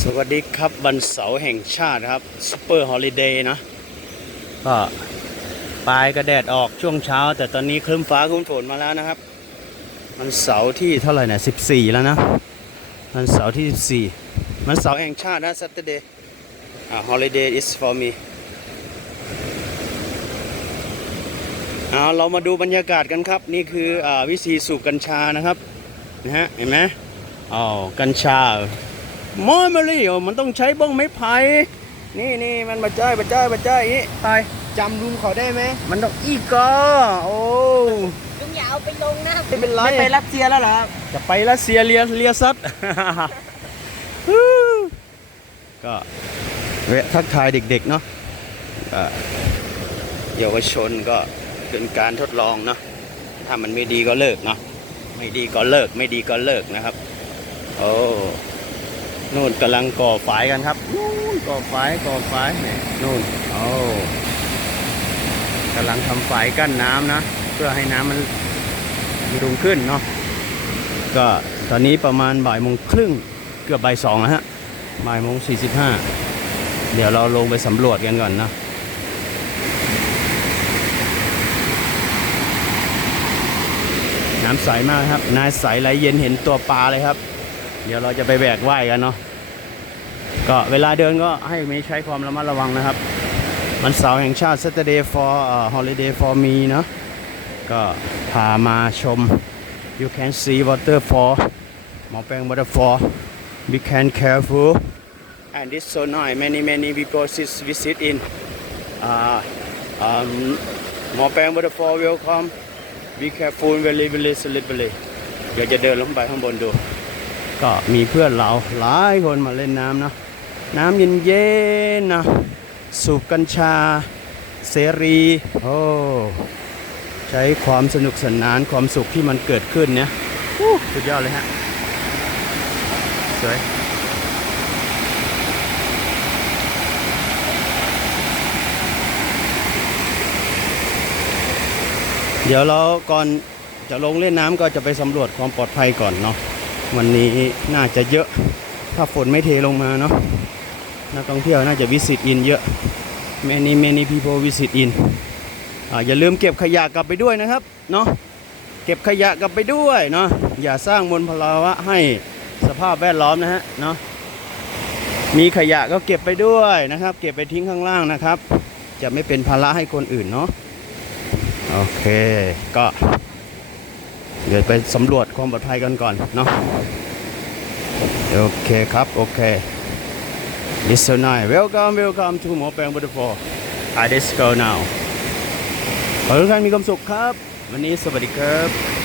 สวัสดีครับวันเสาร์แห่งชาติครับซูเปอร์ฮอลิเดย์นะก็ปลายกระแดดออกช่วงเช้า แต่ตอนนี้ครึ้มฟ้าครึ้มฝนมาแล้วนะครับวันเสาร์ที่เท่าไหร่เนี่ย14แล้วนะวันเสาร์ที่14วันเสาร์แห่งชาตินะ Saturday อ่า holiday is for me เอาเรามาดูบรรยากาศกันครับ นี่คืออวิธีสูบกัญชานะครับนะฮะเห็นไหมอ๋อกัญชา มอยมาเลยมันต้องใช้บ้องไม้ไผ่นี่นี่มันมาจ้อยมาจ้อยมาจ้อยอย่างนี้ไปจำลุงเขาได้ไหมมันต้องอีกกอโอ้ลุงอย่าเอาไปลงนะไม่เป็นไรไม่ไปรัสเซียแล้วเหรอครับจะไปรัสเซียเลียเลียซัดฮู้ก็แวะทักทายเด็กๆเนาะก็เยาวชนก็เป็นการทดลองเนาะถ้ามันไม่ดีก็เลิกเนาะไม่ดีก็เลิกไม่ดีก็เลิกนะครับ โอ้ นู่นกำลังก่อฝายกันครับนู่นก่อฝายก่อฝายเนี่ยนู่นโอ้กำลังทำฝายกั้นน้ำนะ เพื่อให้น้ำมันรุงขึ้นเนาะก็ตอนนี้ประมาณบ่ายโมงครึ่งเกือบบ่ายสองแล้วฮะบ่ายโมงสี่สิบห้าเดี๋ยวเราลงไปสำรวจกันก่อนนะน้ำใสมากครับน้ำใสไหลเย็นเห็นตัวปลาเลยครับ เดี๋ยวเราจะไปแบกว่ายกันเนาะก็เวลาเดินก็ให้มีใช้ความระมัดระวังนะครับ มันเสาร์แห่งชาติ Saturday for uh, holiday for me เนาะก็พามาชม you can see waterfall หมอแปง waterfall be can careful and this so nice many many people is visit in uh, um, หมอแปง waterfall welcome be careful very very slippery เดี๋ยวจะเดินลงไปข้างบนดู ก็มีเพื่อนเราหลายคนมาเล่นน้ำเนาะน้ำเย็นเย็นๆนะสูบกัญชา เสรีโอ้ใช้ความสนุกสนานความสุขที่มันเกิดขึ้นเนี่ยสุดยอดเลยฮะสวยเดี๋ยวเราก่อนจะลงเล่นน้ำก็จะไปสำรวจความปลอดภัยก่อนเนาะ วันนี้น่าจะเยอะถ้าฝนไม่เทลงมาเนาะนักท่องเที่ยวน่าจะวิสิตอินเยอะ many many people visit in อ่าอย่าลืมเก็บขยะกลับไปด้วยนะครับเนาะเก็บขยะกลับไปด้วยเนาะอย่าสร้างมลภาวะให้สภาพแวดล้อมนะฮะเนาะมีขยะก็เก็บไปด้วยนะครับ เก็บไปทิ้งข้างล่างนะครับ จะไม่เป็นภาระให้คนอื่นเนาะโอเคก็ ดี๋ยวไปสำรวจความปลอดภัยกันก่อนเนาะโอเคครับ โอเค This so nice welcome welcome to หมอแปลงบูเดฟอร์ I just go now ขอทุกท่านมีความสุขครับ วันนี้สวัสดีครับ